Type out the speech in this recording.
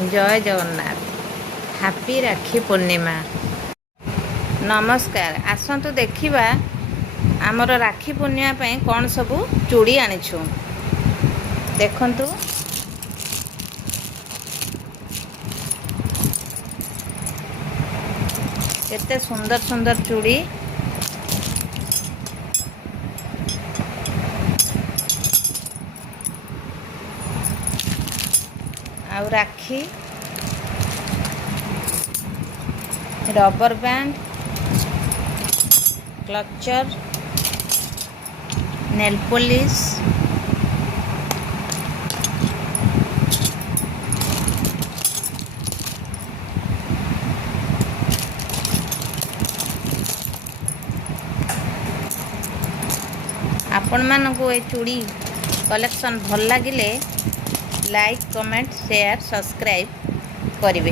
जय जगन्नाथ। हैप्पी राखी पूर्णिमा। नमस्कार। आसतु देखिबा आमर राखी पूर्णिमा पे कौन सबू चूड़ी आनिछु। देखंतु केते सुंदर सुंदर चूड़ी। आउ rakhi, rubber band, clutcher, nail polish, आपण मानकु ए चूड़ी कलेक्शन भल लागिले लाइक कमेंट शेयर सब्सक्राइब करिवे।